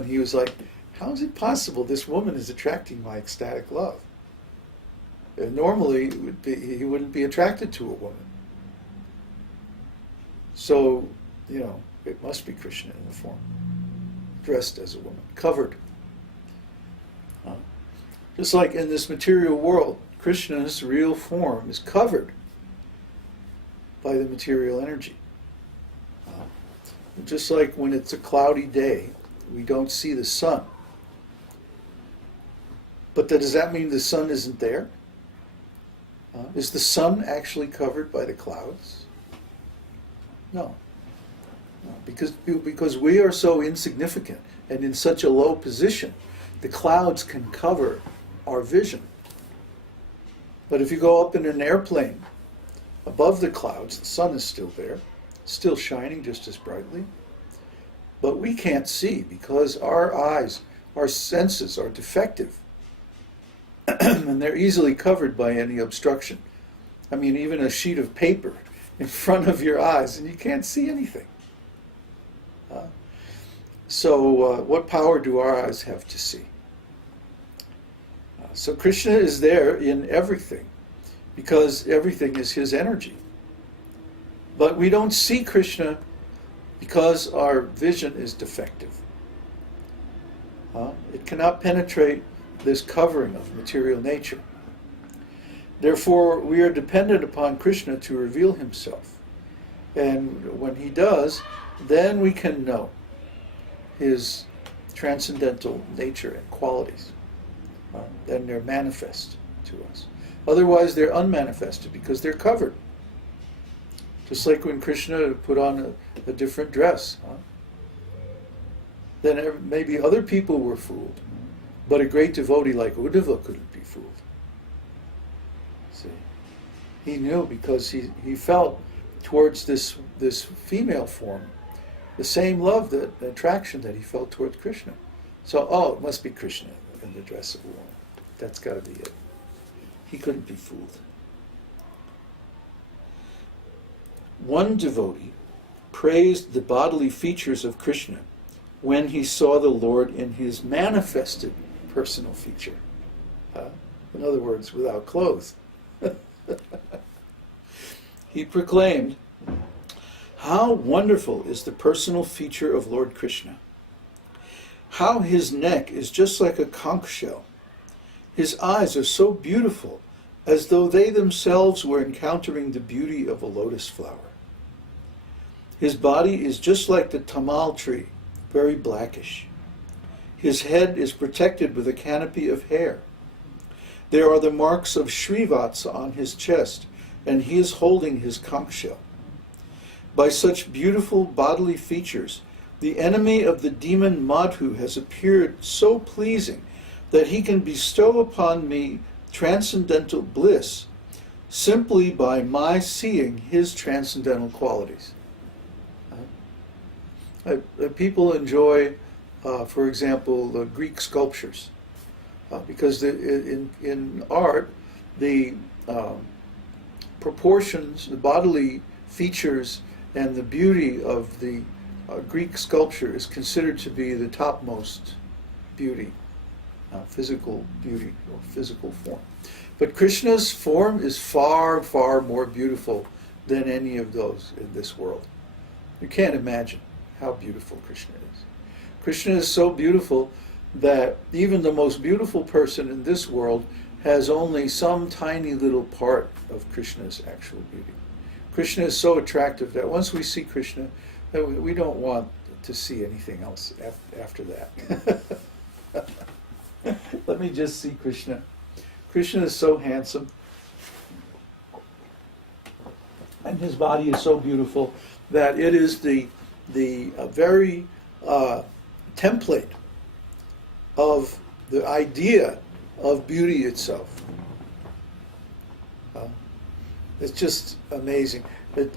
woman, he was like, how is it possible this woman is attracting my ecstatic love? Normally, he wouldn't be attracted to a woman. So, it must be Kṛṣṇa in the form, dressed as a woman, covered. Just like in this material world, Kṛṣṇa's real form is covered by the material energy. Just like when it's a cloudy day, we don't see the sun. But does that mean the sun isn't there? Is the sun actually covered by the clouds? No. Because we are so insignificant and in such a low position, the clouds can cover our vision. But if you go up in an airplane, above the clouds, the sun is still there, still shining just as brightly. But we can't see because our eyes, our senses are defective. And they're easily covered by any obstruction. I mean, even a sheet of paper in front of your eyes and you can't see anything. So what power do our eyes have to see? So Kṛṣṇa is there in everything because everything is his energy. But we don't see Kṛṣṇa because our vision is defective. It cannot penetrate this covering of material nature. Therefore, we are dependent upon Kṛṣṇa to reveal himself. And when he does, then we can know his transcendental nature and qualities. Then they're manifest to us. Otherwise, they're unmanifested because they're covered. Just like when Kṛṣṇa put on a different dress. Then maybe other people were fooled. But a great devotee like Uddhava couldn't be fooled. See, he knew because he felt towards this female form the same love, the attraction that he felt towards Kṛṣṇa. So, it must be Kṛṣṇa in the dress of a woman. That's got to be it. He couldn't be fooled. One devotee praised the bodily features of Kṛṣṇa when he saw the Lord in his manifested personal feature. In other words, without clothes. He proclaimed, "How wonderful is the personal feature of Lord Kṛṣṇa! How his neck is just like a conchshell. His eyes are so beautiful, as though they themselves were encountering the beauty of a lotus flower. His body is just like the tāmala tree, very blackish. His head is protected with a canopy of hair. There are the marks of śrīvatsa on his chest, and he is holding his conchshell. By such beautiful bodily features, the enemy of the demon Madhu has appeared so pleasing that he can bestow upon me transcendental bliss simply by my seeing his transcendental qualities." People enjoy, for example, Greek sculptures, because in art, the proportions, the bodily features, and the beauty of the Greek sculpture is considered to be the topmost beauty, physical beauty or physical form. But Kṛṣṇa's form is far, far more beautiful than any of those in this world. You can't imagine how beautiful Kṛṣṇa is. Kṛṣṇa is so beautiful that even the most beautiful person in this world has only some tiny little part of Kṛṣṇa's actual beauty. Kṛṣṇa is so attractive that once we see Kṛṣṇa, we don't want to see anything else after that. Let me just see Kṛṣṇa. Kṛṣṇa is so handsome, and his body is so beautiful that it is the very template of the idea of beauty itself. It's just amazing.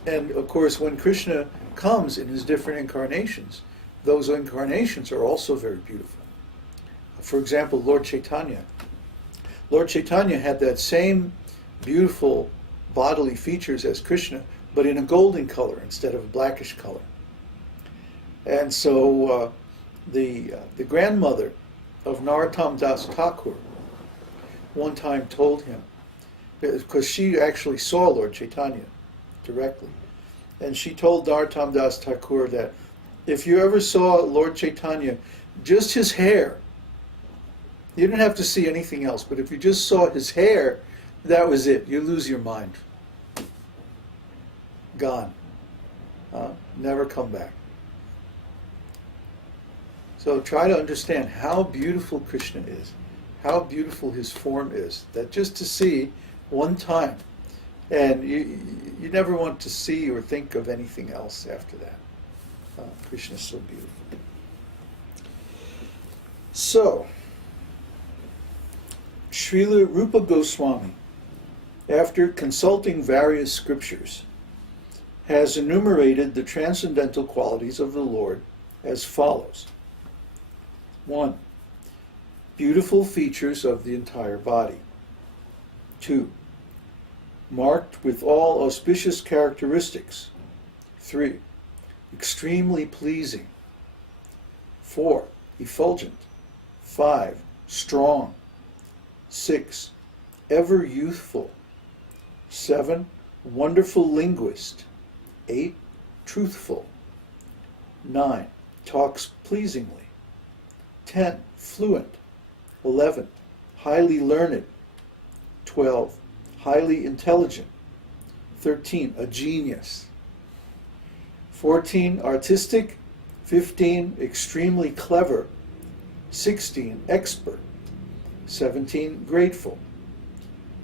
And of course, when Kṛṣṇa comes in his different incarnations, those incarnations are also very beautiful. For example, Lord Chaitanya. Lord Chaitanya had that same beautiful bodily features as Kṛṣṇa, but in a golden color instead of a blackish color. And so The grandmother of Narottam Das Thakur one time told him, because she actually saw Lord Chaitanya directly, and she told Narottam Das Thakur that if you ever saw Lord Chaitanya, just his hair, you didn't have to see anything else, but if you just saw his hair, that was it. You lose your mind. Gone. Never come back. So try to understand how beautiful Krishna is, how beautiful his form is, that just to see one time, and you never want to see or think of anything else after that. Krishna is so beautiful. So, Śrīla Rūpa Gosvāmī, after consulting various scriptures, has enumerated the transcendental qualities of the Lord as follows. 1. Beautiful features of the entire body. 2. Marked with all auspicious characteristics. 3. Extremely pleasing. 4. Effulgent. 5. Strong. 6. Ever youthful. 7. Wonderful linguist. 8. Truthful. 9. Talks pleasingly. 10. Fluent. 11. Highly learned. 12. Highly intelligent. 13. A genius. 14. Artistic. 15. Extremely clever. 16. Expert. 17. Grateful.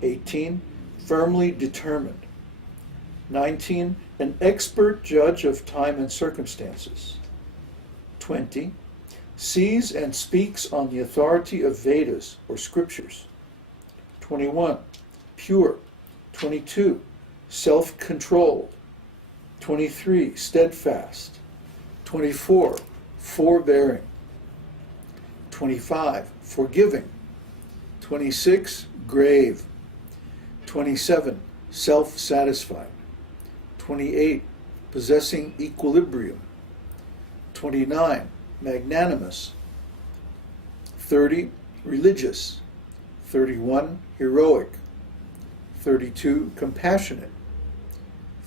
18. Firmly determined. 19. An expert judge of time and circumstances. 20. Sees and speaks on the authority of Vedas or scriptures. 21. Pure. 22. Self-controlled. 23. Steadfast. 24. Forbearing. 25. Forgiving. 26. Grave. 27. Self-satisfied. 28. Possessing equilibrium. 29. Magnanimous. 30. Religious. 31. Heroic. 32. Compassionate.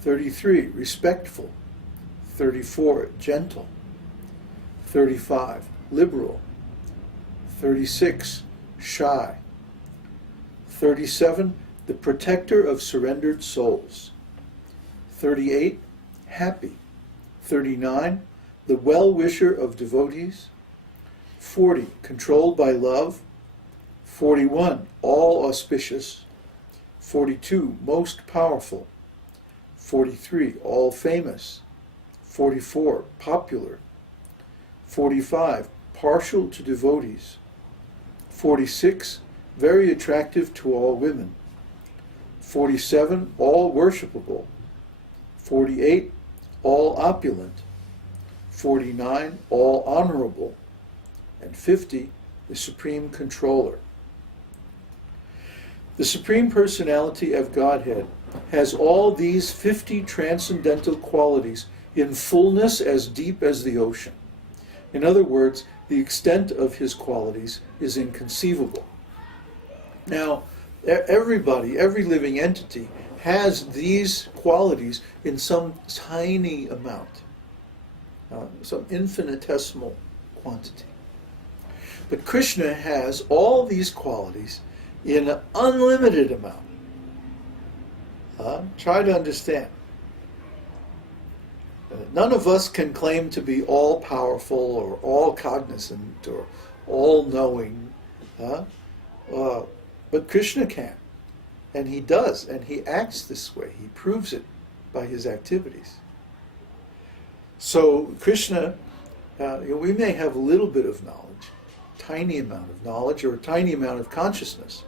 33. Respectful. 34. Gentle. 35. Liberal. 36. Shy. 37. The protector of surrendered souls. 38. Happy. 39. The well-wisher of devotees. 40. Controlled by love. 41. All auspicious. 42. Most powerful. 43. All famous. 44. Popular. 45. Partial to devotees. 46. Very attractive to all women. 47. All worshipable. 48. All opulent. 49. All honorable. And 50. The Supreme Controller. The Supreme Personality of Godhead has all these 50 transcendental qualities in fullness as deep as the ocean. In other words, the extent of his qualities is inconceivable. Now, everybody, every living entity, has these qualities in some tiny amount, some infinitesimal quantity. But Krishna has all these qualities in an unlimited amount. Try to understand. None of us can claim to be all-powerful or all-cognizant or all-knowing. But Krishna can. And he does. And he acts this way. He proves it by his activities. So Krishna, we may have a little bit of knowledge, tiny amount of knowledge or a tiny amount of consciousness.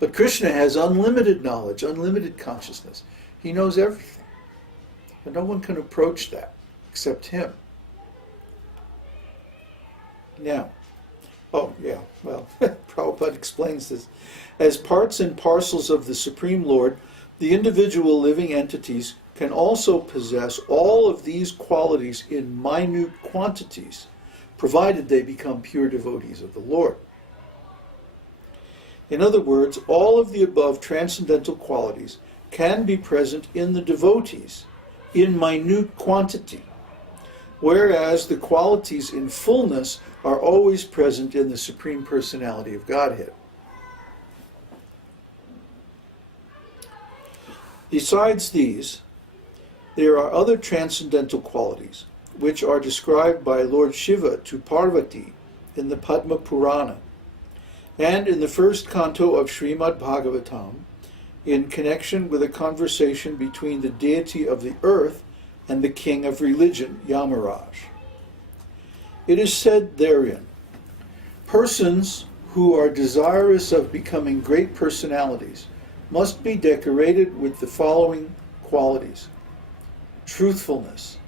But Krishna has unlimited knowledge, unlimited consciousness. He knows everything. And no one can approach that except him. Now, Prabhupada explains this. As parts and parcels of the Supreme Lord, the individual living entities can also possess all of these qualities in minute quantities, provided they become pure devotees of the Lord. In other words, all of the above transcendental qualities can be present in the devotees in minute quantity, whereas the qualities in fullness are always present in the Supreme Personality of Godhead. Besides these, there are other transcendental qualities which are described by Lord Shiva to Parvati in the Padma Purana and in the first canto of Śrīmad-Bhāgavatam in connection with a conversation between the deity of the earth and the king of religion, Yamaraj. It is said therein, persons who are desirous of becoming great personalities must be decorated with the following qualities: truthfulness,